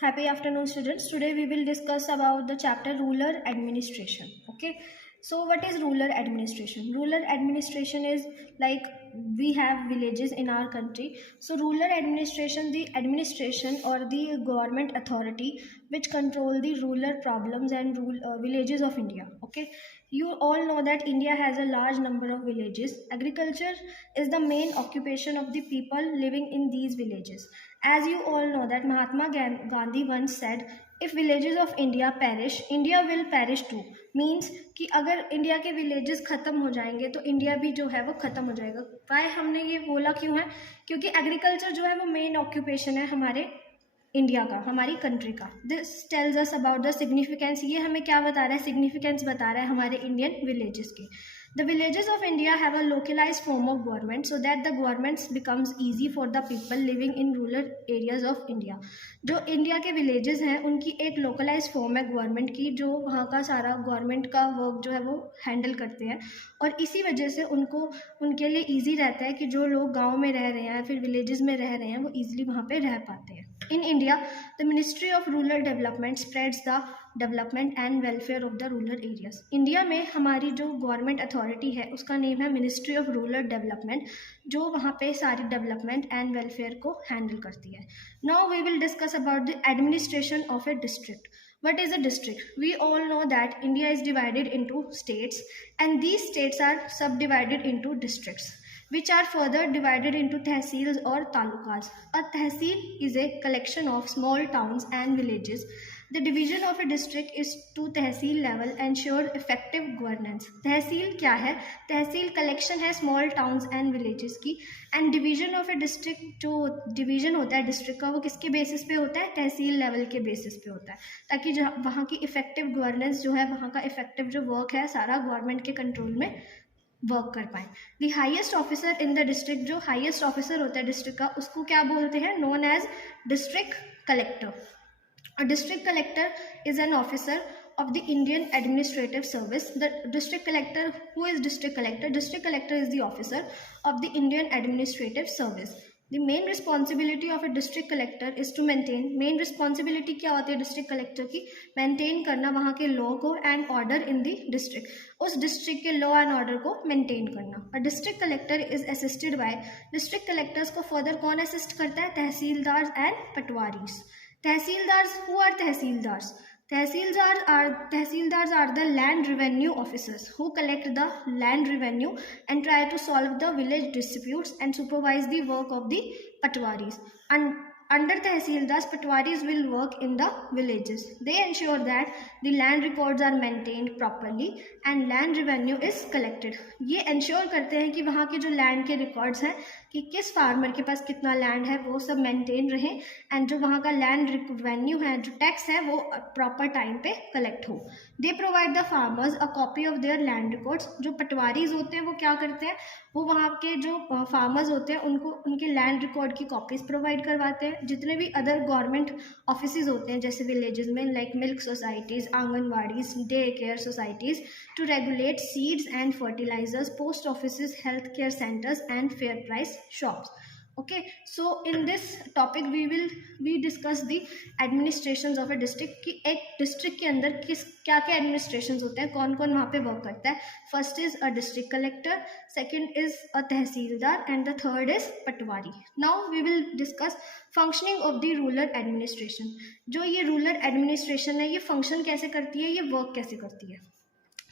Happy afternoon, students. Today we will discuss about the chapter rural administration. Okay. So what is rural administration? Rural administration is like we have villages in our country. So rural administration, the administration or the government authority which control the rural problems and villages of India. Okay. You all know that India has a large number of villages. Agriculture is the main occupation of the people living in these villages. As you all know that Mahatma Gandhi once said, if villages of India perish, India will perish too. Means कि अगर India के villages खत्म हो जाएंगे तो India भी जो है वो खत्म हो जाएगा. वाई हमने ये बोला क्यों है? क्योंकि एग्रीकल्चर जो है वो मेन ऑक्यूपेशन है हमारे इंडिया का, हमारी कंट्री का. This tells us about the significance. ये हमें क्या बता रहा है? सिग्निफिकेंस बता रहा है हमारे इंडियन विलेजेस की. The villages of India have a localized form of government so that the government becomes easy for the people living in rural areas of India. जो इंडिया के विलेजेस हैं उनकी एक लोकलाइज फॉर्म है government की, जो वहाँ का सारा गवर्नमेंट का वर्क जो है वो हैंडल करते हैं. और इसी वजह से उनके लिए ईजी रहता है कि जो लोग गाँव में रह रहे हैं फिर विलेजेस में रह रहे हैं वो ईजिली वहाँ पे रह पाते हैं. In India, the Ministry of Rural Development spreads the development and welfare of the rural areas. India में हमारी जो गवर्नमेंट अथॉरिटी है उसका नेम है मिनिस्ट्री ऑफ रूरल डेवलपमेंट, जो वहाँ पे सारी डेवलपमेंट एंड वेलफेयर को हैंडल करती है. Now we will discuss about the administration of a district. What is a district? We all know that India is divided into states and these states are subdivided into districts, which are further divided into tehsils or talukas. A tehsil is a collection of small towns and villages. The division of a district is to tehsil level ensure effective governance. तहसील क्या है? तहसील collection है small towns and villages की. And division of a district, जो division होता है district का वो किसके बेसिस पे होता है? तहसील लेवल के बेसिस पे होता है, ताकि जो वहाँ की इफेक्टिव गवर्नेंस जो है, वहाँ का इफेक्टिव जो वर्क है सारा गवर्नमेंट के कंट्रोल में वर्क कर पाए. The highest officer in the district, जो हाईएस्ट ऑफिसर होता है डिस्ट्रिक्ट का उसको क्या बोलते हैं? Known as district collector. A district collector is an officer of the Indian Administrative Service. The district collector, who is district collector? District collector is the officer of the Indian Administrative Service. The main responsibility of a district collector is to maintain. Main responsibility क्या होती है district collector की? Maintain करना वहाँ के law को and order in the district. उस district के लॉ एंड ऑर्डर को मेंटेन करना. A district collector is assisted by. District collectors को फर्दर कौन असिस्ट करता है? Tehsildar and patwaris. Tehsildars, who are tehsildars? Tehsildars are the land revenue officers who collect the land revenue and try to solve the village disputes and supervise the work of the patwaris. And under tehsildars, patwaris will work in the villages. They ensure that the land records are maintained properly and land revenue is collected. ये ensure करते हैं कि वहाँ के जो land के records हैं कि किस फार्मर के पास कितना लैंड है वो सब मेंटेन रहे एंड जो वहाँ का लैंड रेवेन्यू है, जो टैक्स है, वो प्रॉपर टाइम पे कलेक्ट हो. They provide the farmers a copy of their land records. जो पटवारीज होते हैं वो क्या करते हैं? वो वहाँ के जो फार्मर्स होते हैं उनको उनके लैंड रिकॉर्ड की कॉपीज प्रोवाइड करवाते हैं. जितने भी अदर गवर्नमेंट ऑफिस होते हैं जैसे विलेजेस में, like milk societies, anganwadis, day care societies, to regulate seeds and fertilisers, post office, health care centres and fair price shops. Okay, so in this topic we discuss the administrations of a district कि एक district के अंदर किस क्या क्या administrations होते हैं, कौन कौन वहाँ पे वर्क करता है. First is a district collector, second is a tehsildar and the third is patwari. Now we will discuss functioning of the rural administration. जो ये रूरल एडमिनिस्ट्रेशन है ये फंक्शन कैसे करती है, ये वर्क कैसे करती है.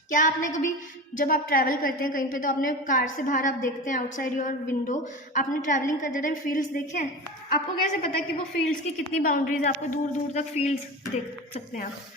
क्या आपने कभी जब आप ट्रैवल करते हैं कहीं पे तो आपने कार से बाहर आप देखते हैं आउटसाइड योर विंडो, आपने ट्रैवलिंग करते टाइम फील्ड्स देखे हैं? आपको कैसे पता है कि वो फील्ड्स की कितनी बाउंड्रीज, आपको दूर दूर तक फील्ड्स देख सकते हैं आप.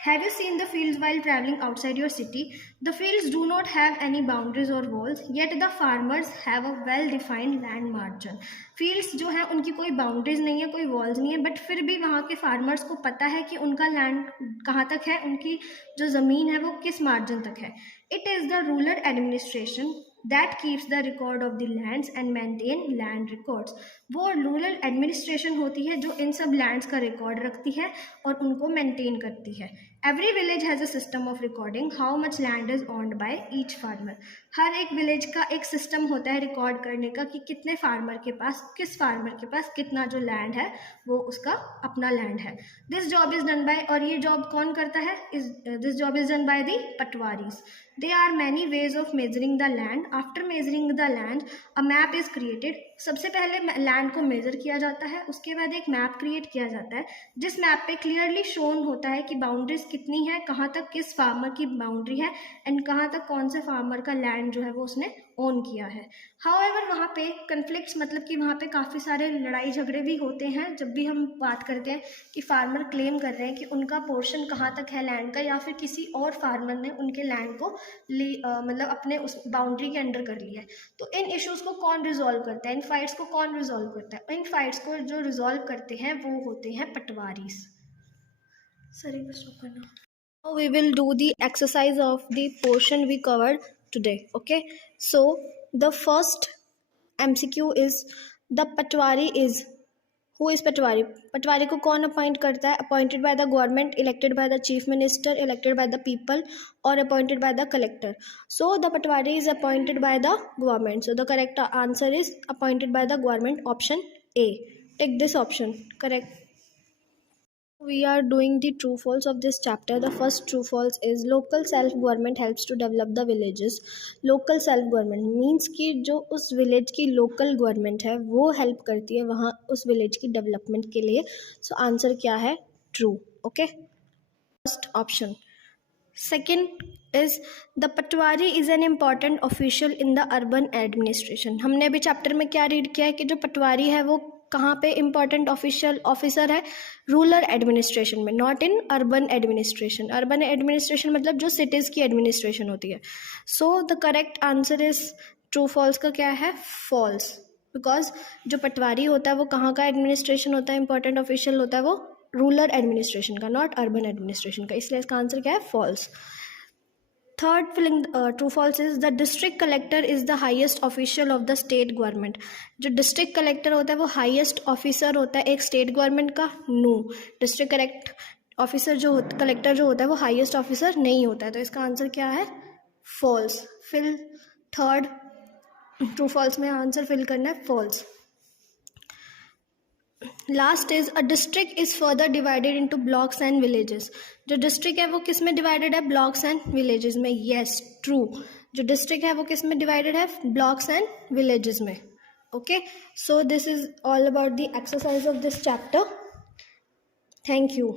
Have you seen the fields while traveling outside your city? The fields do not have any boundaries or walls, yet the farmers have a well-defined land margin. Fields जो है उनकी कोई बाउंड्रीज नहीं है, कोई वॉल्स नहीं है, बट फिर भी वहाँ के फार्मर्स को पता है कि उनका लैंड कहाँ तक है, उनकी जो ज़मीन है वो किस मार्जिन तक है. It is the rural administration that keeps the record of the lands and maintain land records. वो रूरल एडमिनिस्ट्रेशन होती है जो इन सब लैंड्स का रिकॉर्ड रखती है और उनको मेंटेन करती है. Every village has a system of recording how much land is owned by each farmer. हर एक विलेज का एक सिस्टम होता है रिकॉर्ड करने का कि कितने फार्मर के पास, किस फार्मर के पास कितना जो लैंड है वो उसका अपना लैंड है. This job is done by, और ये जॉब कौन करता है? This job is done by the patwaris. There are many ways of measuring the land. After measuring the land, a map is created. सबसे पहले लैंड को मेजर किया जाता है, उसके बाद एक मैप क्रिएट किया जाता है जिस मैप पे क्लियरली शोन होता है कि बाउंड्रीज कितनी है, कहाँ तक किस फार्मर की बाउंड्री है एंड कहाँ तक कौन से फार्मर का लैंड जो है वो उसने ओन किया है. हाउएवर वहाँ पे कन्फ्लिक्ट्स, मतलब कि वहाँ पे काफ़ी सारे लड़ाई झगड़े भी होते हैं जब भी हम बात करते हैं कि फार्मर क्लेम कर रहे हैं कि उनका पोर्शन कहाँ तक है लैंड का, या फिर किसी और फार्मर ने उनके लैंड को मतलब अपने उस बाउंड्री के अंडर कर लिया है. तो इन इश्यूज़ को कौन रिजॉल्व करता है, इन फाइट्स को कौन रिजॉल्व करता है? इन फाइट्स को जो रिजॉल्व करते हैं वो होते हैं पटवारीज. सर बस करना. Now we will do the exercise of the portion we covered today. Okay, so the first MCQ is the patwari is. Who is पटवारी? पटवारी को कौन अपॉइंट करता है? Appointed by the government, elected by the chief minister, elected by the people और appointed by the collector. So the patwari is appointed by the government. So the correct answer is appointed by the government, option A. Take this option correct. We are doing the true false of this chapter. The first true false is local self government helps to develop the villages. Local self government means कि जो उस village की local government है वो help करती है वहाँ उस विलेज की डेवलपमेंट के लिए. सो आंसर क्या है? True. Okay, first option. Second is the patwari is an important official in the urban administration. हमने अभी चैप्टर में क्या रीड किया है कि जो पटवारी है वो कहाँ पे इम्पॉर्टेंट ऑफिसर है? रूरल एडमिनिस्ट्रेशन में, not in urban administration. Urban administration मतलब जो सिटीज़ की एडमिनिस्ट्रेशन होती है. So the correct answer is true. False का क्या है? फॉल्स. बिकॉज जो पटवारी होता है वो कहाँ का एडमिनिस्ट्रेशन होता है, इंपॉर्टेंट ऑफिशियल होता है वो रूरल एडमिनिस्ट्रेशन का, नॉट अर्बन एडमिनिस्ट्रेशन का. इसलिए इसका आंसर क्या है? False. Third filling true false is the district collector is the highest official of the state government. जो डिस्ट्रिक्ट कलेक्टर होता है वो हाईएस्ट ऑफिसर होता है एक स्टेट गवर्नमेंट का? नो. डिस्ट्रिक्ट कलेक्टर जो होता है वो हाईएस्ट ऑफिसर नहीं होता है. तो इसका आंसर क्या है? False. Fill third true false में आंसर फिल करना है false. Last is a district is further divided into blocks and villages. जो डिस्ट्रिक्ट है वो किस में डिवाइडेड है? ब्लॉक्स एंड विलेजेस में. Yes, true. जो डिस्ट्रिक्ट है वो किस में डिवाइडेड है? ब्लॉक्स एंड विलेजेस में. Okay, so this is all about the exercise of this chapter. Thank you.